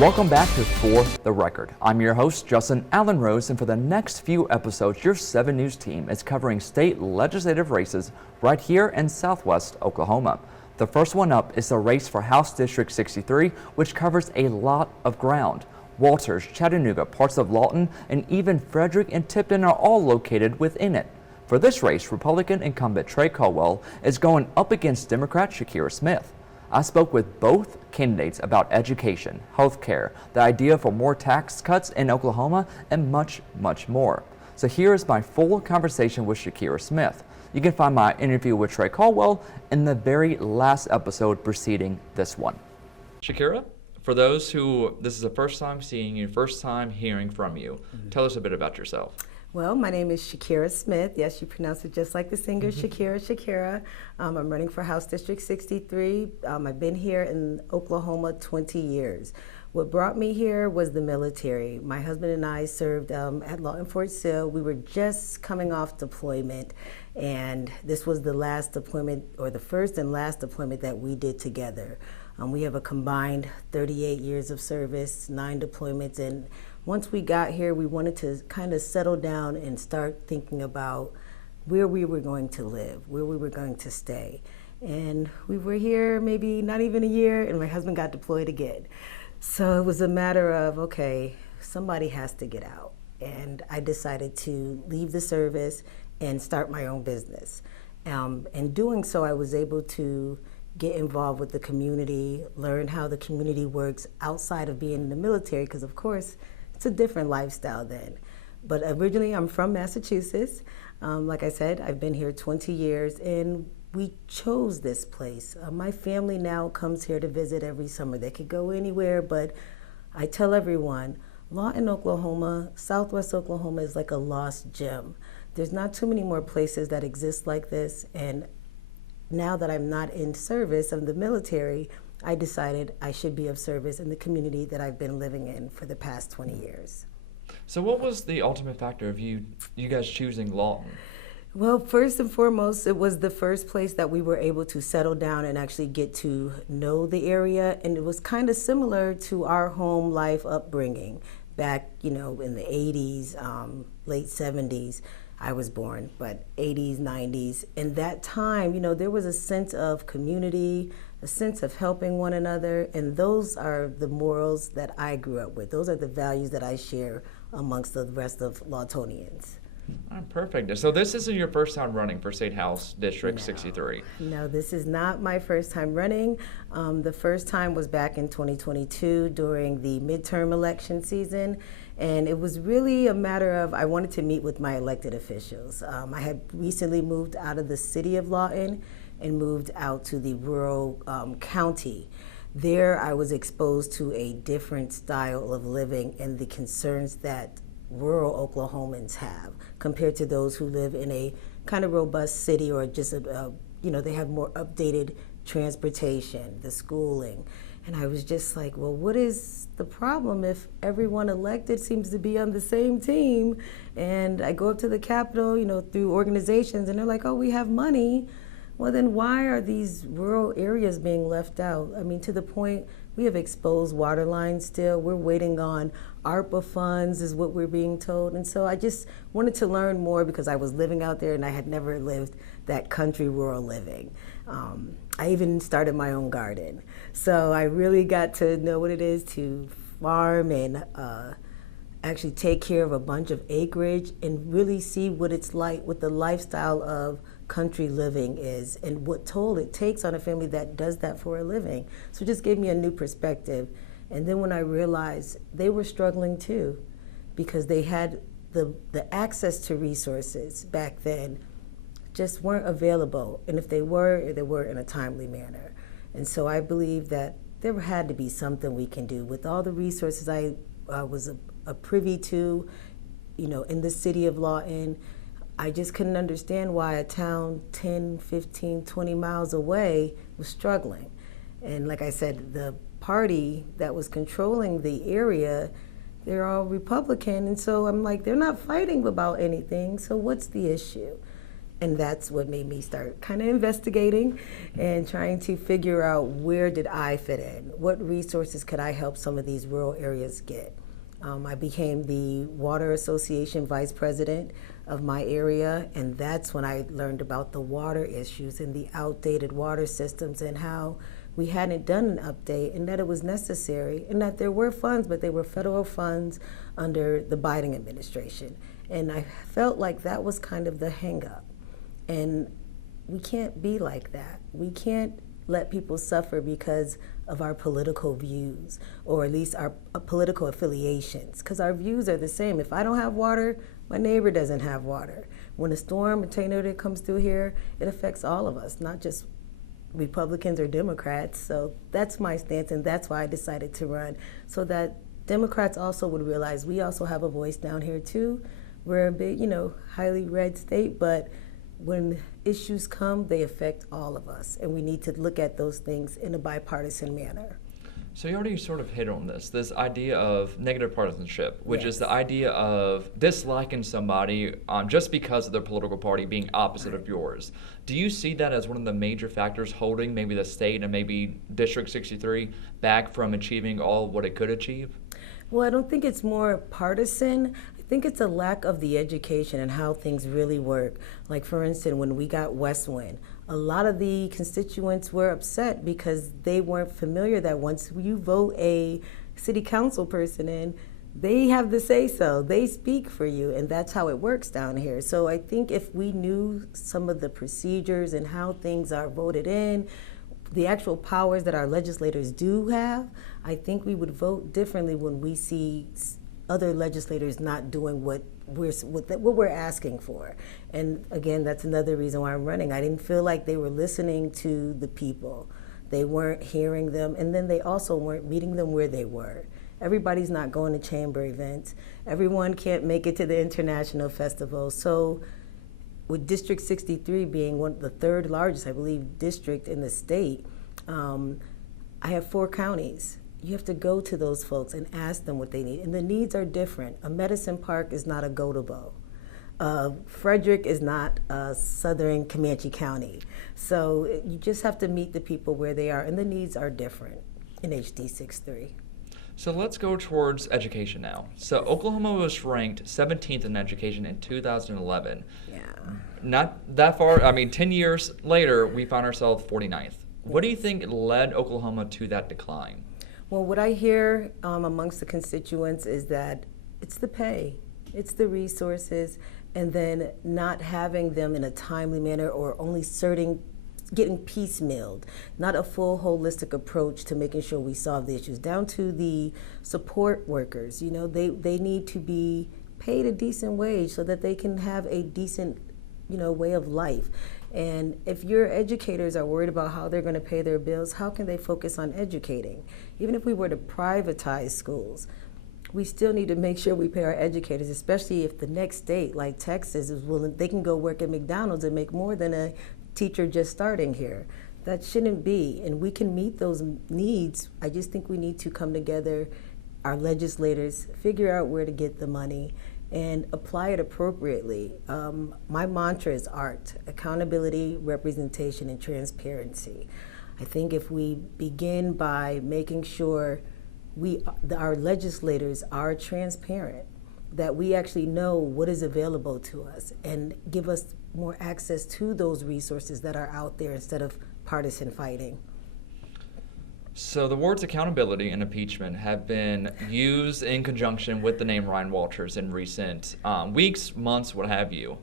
Welcome back to For the Record. I'm your host, Justin Allen Rose, and for the next few episodes, your 7 News team is covering state legislative races right here in Southwest Oklahoma. The first one up is the race for House District 63, which covers a lot of ground. Walters, Chattanooga, parts of Lawton, and even Frederick and Tipton are all located within it. For this race, Republican incumbent Trey Caldwell is going up against Democrat Shykira Smith. I spoke with both candidates about education, health care, the idea for more tax cuts in Oklahoma, and much, much more. So here is my full conversation with Shykira Smith. You can find my interview with Trey Caldwell in the very last episode preceding this one. Shykira, for those who this is the first time seeing you, first time hearing from you, tell us a bit about yourself. Well, my name is Shykira Smith. Yes, you pronounce it just like the singer Shykira. I'm running for House District 63. I've been here in Oklahoma 20 years. What brought me here was the military. My husband and I served at Lawton Fort Sill. We were just coming off deployment, and this was the last deployment, or the first and last deployment that we did together. We have a combined 38 years of service, 9 deployments, and once we got here, we wanted to kind of settle down and start thinking about where we were going to live, where we were going to stay. And we were here maybe not even a year, and my husband got deployed again. So it was a matter of, okay, somebody has to get out. And I decided to leave the service and start my own business. In doing so, I was able to get involved with the community, learn how the community works outside of being in the military, because of course, it's a different lifestyle then. But originally, I'm from Massachusetts. Like I said, I've been here 20 years, and we chose this place. My family now comes here to visit every summer. They could go anywhere, but I tell everyone, Lawton, Oklahoma, Southwest Oklahoma is like a lost gem. There's not too many more places that exist like this, and now that I'm not in service of the military, I decided I should be of service in the community that I've been living in for the past 20 years. So what was the ultimate factor of you guys choosing Lawton? Well, first and foremost, it was the first place that we were able to settle down and actually get to know the area. And it was kind of similar to our home life upbringing back, in the 80s, late 70s. I was born, but 80s, 90s. In that time, there was a sense of community, a sense of helping one another, and those are the morals that I grew up with. Those are the values that I share amongst the rest of Lawtonians. Perfect. So this isn't your first time running for State House District 63? No, this is not my first time running. The first time was back in 2022 during the midterm election season. And it was really a matter of, I wanted to meet with my elected officials. I had recently moved out of the city of Lawton and moved out to the rural county. There I was exposed to a different style of living and the concerns that rural Oklahomans have compared to those who live in a kind of robust city, or just, they have more updated transportation, the schooling. And I was just like, well, what is the problem if everyone elected seems to be on the same team? And I go up to the Capitol, through organizations, and they're like, oh, we have money. Well, then why are these rural areas being left out? I mean, to the point, we have exposed water lines still. We're waiting on ARPA funds is what we're being told. And so I just wanted to learn more because I was living out there and I had never lived that country rural living. I even started my own garden. So I really got to know what it is to farm and actually take care of a bunch of acreage and really see what it's like, what the lifestyle of country living is and what toll it takes on a family that does that for a living. So it just gave me a new perspective. And then when I realized they were struggling too, because they had the access to resources back then just weren't available. And if they were in a timely manner. And so I believe that there had to be something we can do with all the resources I was a privy to, in the city of Lawton. I just couldn't understand why a town 10, 15, 20 miles away was struggling. And like I said, the party that was controlling the area, they're all Republican. And so I'm like, they're not fighting about anything. So what's the issue? And that's what made me start kind of investigating and trying to figure out where did I fit in? What resources could I help some of these rural areas get? I became the Water Association Vice President of my area, and that's when I learned about the water issues and the outdated water systems and how we hadn't done an update and that it was necessary and that there were funds, but they were federal funds under the Biden administration. And I felt like that was kind of the hang up. And we can't be like that. We can't let people suffer because of our political views, or at least our political affiliations, because our views are the same. If I don't have water, my neighbor doesn't have water. When a storm or tornado comes through here, it affects all of us, not just Republicans or Democrats. So that's my stance, and that's why I decided to run, so that Democrats also would realize we also have a voice down here too. We're a big, highly red state, but when issues come, they affect all of us, and we need to look at those things in a bipartisan manner. So you already sort of hit on this idea of negative partisanship, which Yes. is the idea of disliking somebody just because of their political party being opposite of yours. Do you see that as one of the major factors holding maybe the state and maybe District 63 back from achieving all what it could achieve? Well, I don't think it's more partisan. I think it's a lack of the education and how things really work. Like, for instance, when we got West Wind, a lot of the constituents were upset because they weren't familiar that once you vote a city council person in, they have the say-so. They speak for you, and that's how it works down here. So I think if we knew some of the procedures and how things are voted in, the actual powers that our legislators do have, I think we would vote differently when we see other legislators not doing what we're asking for. And again, that's another reason why I'm running. I didn't feel like they were listening to the people. They weren't hearing them, and then they also weren't meeting them where they were. Everybody's not going to chamber events. Everyone can't make it to the international festival. So with District 63 being the third largest, I believe, district in the state, I have 4 counties. You have to go to those folks and ask them what they need. And the needs are different. A Medicine Park is not a Go-to-Bo. Frederick is not Southern Comanche County. So you just have to meet the people where they are, and the needs are different in HD63. So let's go towards education now. So Oklahoma was ranked 17th in education in 2011. Yeah. Not that far, 10 years later, we find ourselves 49th. What do you think led Oklahoma to that decline? Well, what I hear amongst the constituents is that it's the pay, it's the resources, and then not having them in a timely manner, or only getting piecemealed, not a full holistic approach to making sure we solve the issues. Down to the support workers, they need to be paid a decent wage so that they can have a decent, way of life. And if your educators are worried about how they're going to pay their bills, how can they focus on educating? Even if we were to privatize schools, we still need to make sure we pay our educators, especially if the next state, like Texas, is willing, they can go work at McDonald's and make more than a teacher just starting here. That shouldn't be, and we can meet those needs. I just think we need to come together, our legislators, figure out where to get the money and apply it appropriately. My mantra is ART, accountability, representation, and transparency. I think if we begin by making sure our legislators are transparent, that we actually know what is available to us and give us more access to those resources that are out there instead of partisan fighting. So the words accountability and impeachment have been used in conjunction with the name Ryan Walters in recent weeks, months, what have you.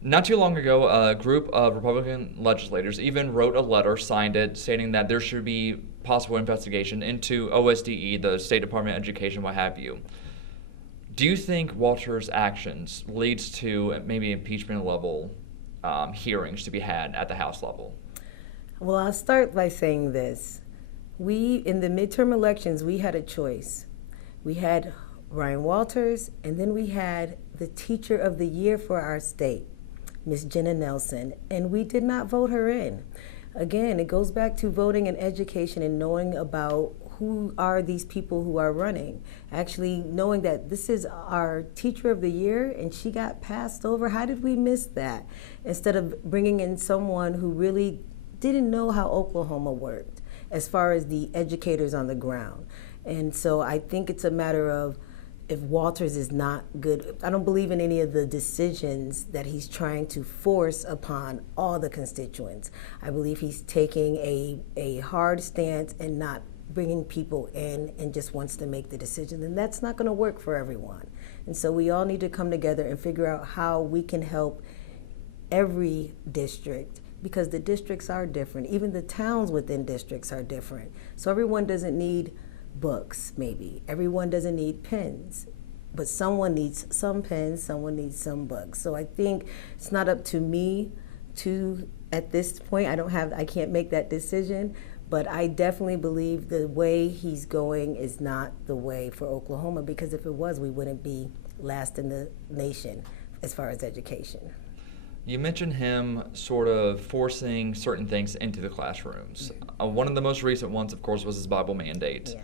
Not too long ago, a group of Republican legislators even wrote a letter, signed it, stating that there should be possible investigation into OSDE, the State Department of Education, what have you. Do you think Walters' actions leads to maybe impeachment level hearings to be had at the House level? Well, I'll start by saying this. In the midterm elections, we had a choice. We had Ryan Walters, and then we had the Teacher of the Year for our state, Miss Jenna Nelson, and we did not vote her in. Again, it goes back to voting in education and knowing about who are these people who are running? Actually knowing that this is our teacher of the year and she got passed over. How did we miss that? Instead of bringing in someone who really didn't know how Oklahoma worked as far as the educators on the ground. And so I think it's a matter of, if Walters is not good, I don't believe in any of the decisions that he's trying to force upon all the constituents. I believe he's taking a hard stance and not bringing people in and just wants to make the decision. And that's not going to work for everyone. And so we all need to come together and figure out how we can help every district, because the districts are different. Even the towns within districts are different. So everyone doesn't need books, maybe. Everyone doesn't need pens, but someone needs some pens, someone needs some books. So I think it's not up to me to, at this point, I can't make that decision, but I definitely believe the way he's going is not the way for Oklahoma, because if it was, we wouldn't be last in the nation as far as education. You mentioned him sort of forcing certain things into the classrooms. One of the most recent ones, of course, was his Bible mandate. Yes.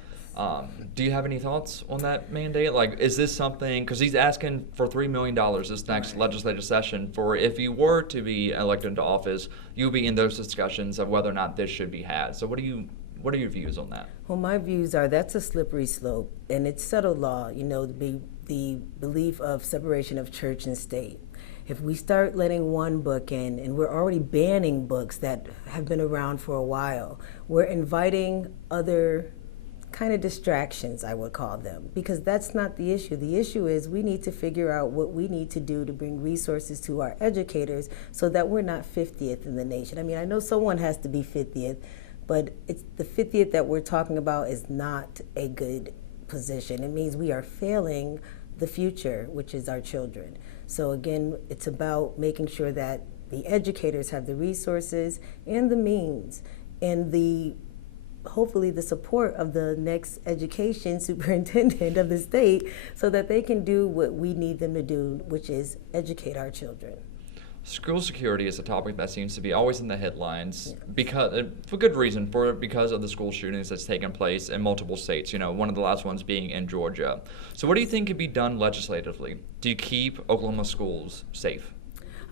Do you have any thoughts on that mandate? Like, is this something, because he's asking for $3 million this next legislative session for, if you were to be elected into office, you'll be in those discussions of whether or not this should be had. So what are your views on that? Well, my views are that's a slippery slope, and it's settled law, the belief of separation of church and state. If we start letting one book in, and we're already banning books that have been around for a while, we're inviting other kind of distractions, I would call them, because that's not the issue. The issue is we need to figure out what we need to do to bring resources to our educators so that we're not 50th in the nation. I mean, I know someone has to be 50th, but it's the 50th that we're talking about is not a good position. It means we are failing the future, which is our children. So again, it's about making sure that the educators have the resources and the means and hopefully the support of the next education superintendent of the state so that they can do what we need them to do, which is educate our children. School security is a topic that seems to be always in the headlines, because for good reason, because of the school shootings that's taken place in multiple states, one of the last ones being in Georgia. So what do you think could be done legislatively to keep Oklahoma schools safe?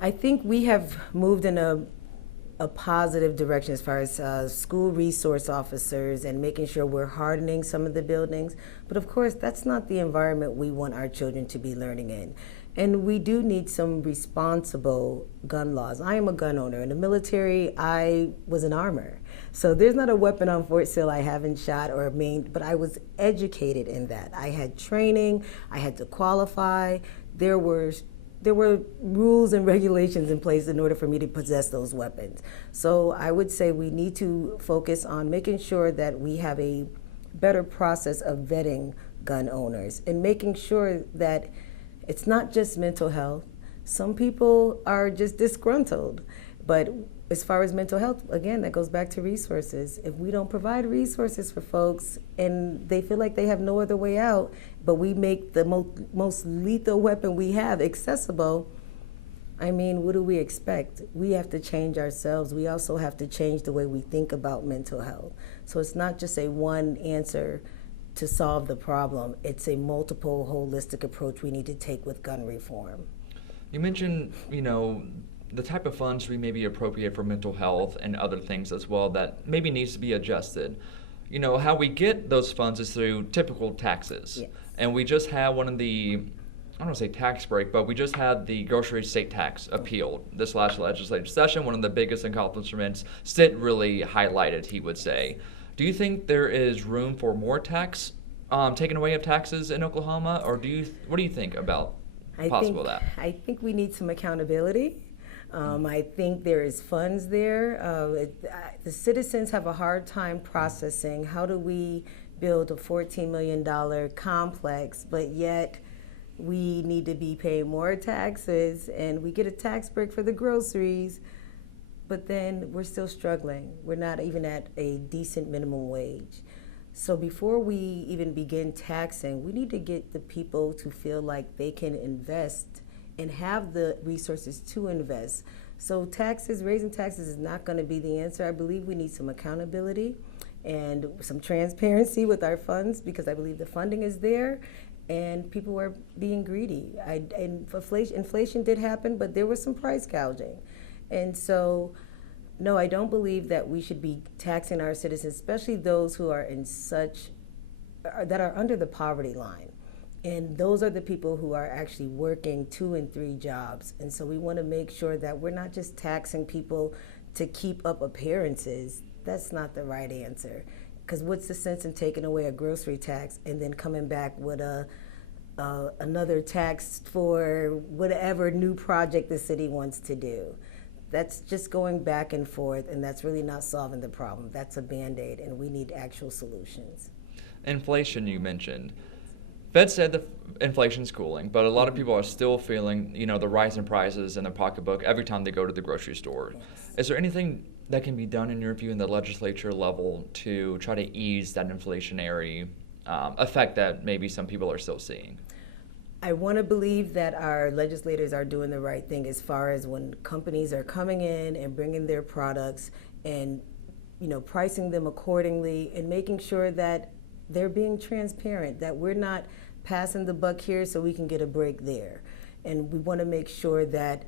I think we have moved in a positive direction as far as school resource officers and making sure we're hardening some of the buildings. But of course, that's not the environment we want our children to be learning in. And we do need some responsible gun laws. I am a gun owner. In the military, I was an armor. So there's not a weapon on Fort Sill I haven't shot or maimed, but I was educated in that. I had training, I had to qualify. There were rules and regulations in place in order for me to possess those weapons. So I would say we need to focus on making sure that we have a better process of vetting gun owners and making sure that it's not just mental health. Some people are just disgruntled. But as far as mental health, again, that goes back to resources. If we don't provide resources for folks and they feel like they have no other way out, but we make the most lethal weapon we have accessible, I mean, what do we expect? We have to change ourselves. We also have to change the way we think about mental health. So it's not just a one answer to solve the problem. It's a multiple holistic approach we need to take with gun reform. You mentioned, the type of funds we may be appropriate for mental health and other things as well that maybe needs to be adjusted. How we get those funds is through typical taxes. Yes. And we just had one of the, I don't want to say tax break, but we just had the grocery state tax appealed this last legislative session, one of the biggest accomplishments Stitt really highlighted, he would say. Do you think there is room for more tax taken away of taxes in Oklahoma, or what do you think about that? I think we need some accountability. I think there is funds there. The citizens have a hard time processing how do we build a $14 million complex, but yet we need to be paying more taxes, and we get a tax break for the groceries, but then we're still struggling. We're not even at a decent minimum wage. So before we even begin taxing, we need to get the people to feel like they can invest and have the resources to invest. So raising taxes is not going to be the answer. I believe we need some accountability, and some transparency with our funds, because I believe the funding is there and people were being greedy. And inflation did happen, but there was some price gouging. And so, no, I don't believe that we should be taxing our citizens, especially those who are that are under the poverty line. And those are the people who are actually working 2 and 3 jobs. And so we want to make sure that we're not just taxing people to keep up appearances. That's not the right answer. Because what's the sense in taking away a grocery tax and then coming back with another tax for whatever new project the city wants to do? That's just going back and forth, and that's really not solving the problem. That's a Band-Aid, and we need actual solutions. Inflation, you mentioned. Fed said the inflation's cooling, but a lot of people are still feeling, the rise in prices in their pocketbook every time they go to the grocery store. Yes. Is there anything that can be done, in your view, in the legislature level to try to ease that inflationary effect that maybe some people are still seeing? I want to believe that our legislators are doing the right thing as far as when companies are coming in and bringing their products and, pricing them accordingly and making sure that they're being transparent, that we're not passing the buck here so we can get a break there. And we want to make sure that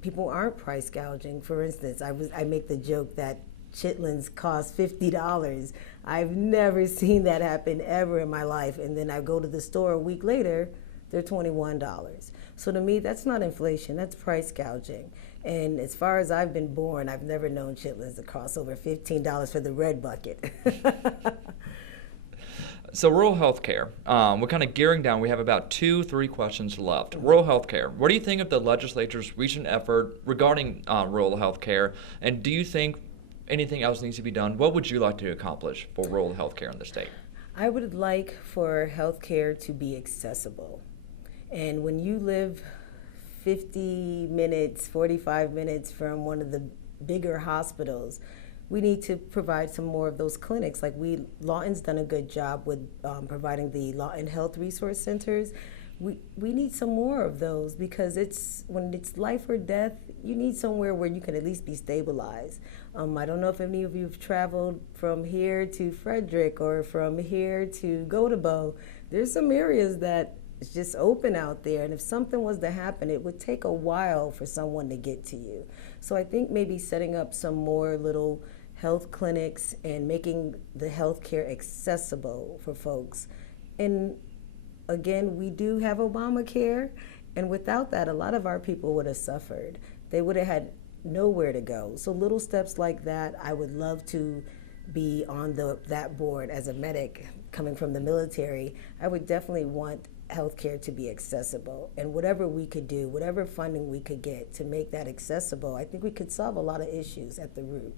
people aren't price gouging. For instance, I make the joke that chitlins cost $50. I've never seen that happen ever in my life. And then I go to the store a week later, they're $21. So to me, that's not inflation, that's price gouging. And as far as I've been born, I've never known chitlins to cost over $15 for the red bucket. So rural health care, we're kind of gearing down. We have about 2-3 questions left. Rural health care, what do you think of the legislature's recent effort regarding rural health care? And do you think anything else needs to be done? What would you like to accomplish for rural health care in the state? I would like for health care to be accessible. And when you live 50 minutes, 45 minutes from one of the bigger hospitals, we need to provide some more of those clinics. Like Lawton's done a good job with providing the Lawton Health Resource Centers. We need some more of those, because when it's life or death, you need somewhere where you can at least be stabilized. I don't know if any of you have traveled from here to Frederick or from here to Gotebo. There's some areas that it's just open out there, and if something was to happen, it would take a while for someone to get to you. So I think maybe setting up some more little health clinics and making the health care accessible for folks. And again, we do have Obamacare, and without that, a lot of our people would have suffered. They would have had nowhere to go. So little steps like that, I would love to be on that board as a medic coming from the military. I would definitely want healthcare to be accessible, and whatever we could do, whatever funding we could get to make that accessible, I think we could solve a lot of issues at the root.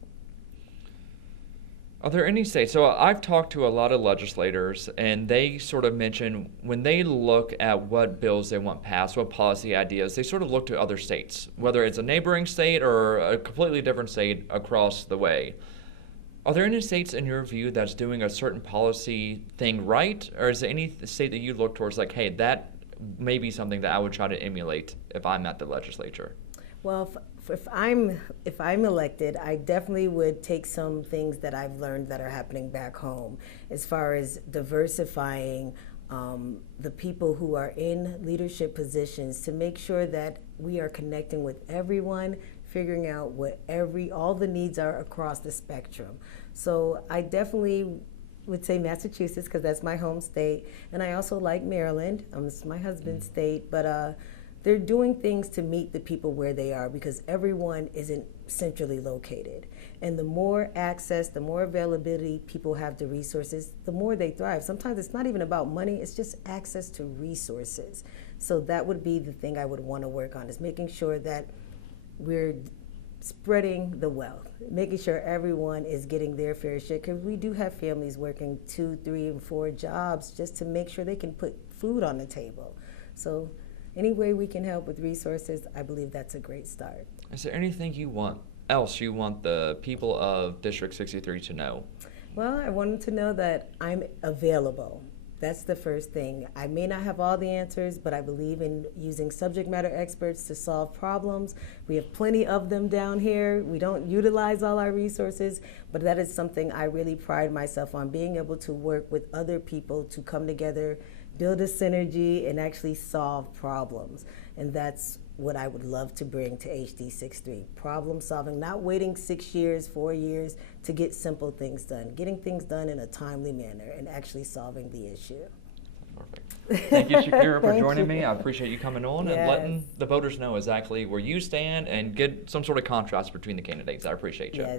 Are there any states, so I've talked to a lot of legislators, and they sort of mention when they look at what bills they want passed, what policy ideas, they sort of look to other states, whether it's a neighboring state or a completely different state across the way. Are there any states, in your view, that's doing a certain policy thing right? Or is there any state that you look towards like, hey, that may be something that I would try to emulate if I'm at the legislature? Well, if I'm elected, I definitely would take some things that I've learned that are happening back home, as far as diversifying the people who are in leadership positions, to make sure that we are connecting with everyone, figuring out what all the needs are across the spectrum. So I definitely would say Massachusetts, because that's my home state, and I also like Maryland. It's my husband's state, but they're doing things to meet the people where they are, because everyone isn't centrally located. And the more access, the more availability people have to resources, the more they thrive. Sometimes it's not even about money, it's just access to resources. So that would be the thing I would want to work on, is making sure that we're spreading the wealth, making sure everyone is getting their fair share, because we do have families working 2, 3, and 4 jobs just to make sure they can put food on the table. So any way we can help with resources, I believe that's a great start. Is there anything you want the people of District 63 to know? Well, I want them to know that I'm available. That's the first thing. I may not have all the answers, but I believe in using subject matter experts to solve problems. We have plenty of them down here. We don't utilize all our resources, but that is something I really pride myself on, being able to work with other people to come together, build a synergy, and actually solve problems. And that's what I would love to bring to HD63. Problem solving, not waiting 6 years, 4 years to get simple things done, getting things done in a timely manner and actually solving the issue. Perfect. Thank you, Shykira, for Thank joining you. me. I appreciate you coming on and Yes. letting the voters know exactly where you stand and get some sort of contrast between the candidates. I appreciate you. Yes.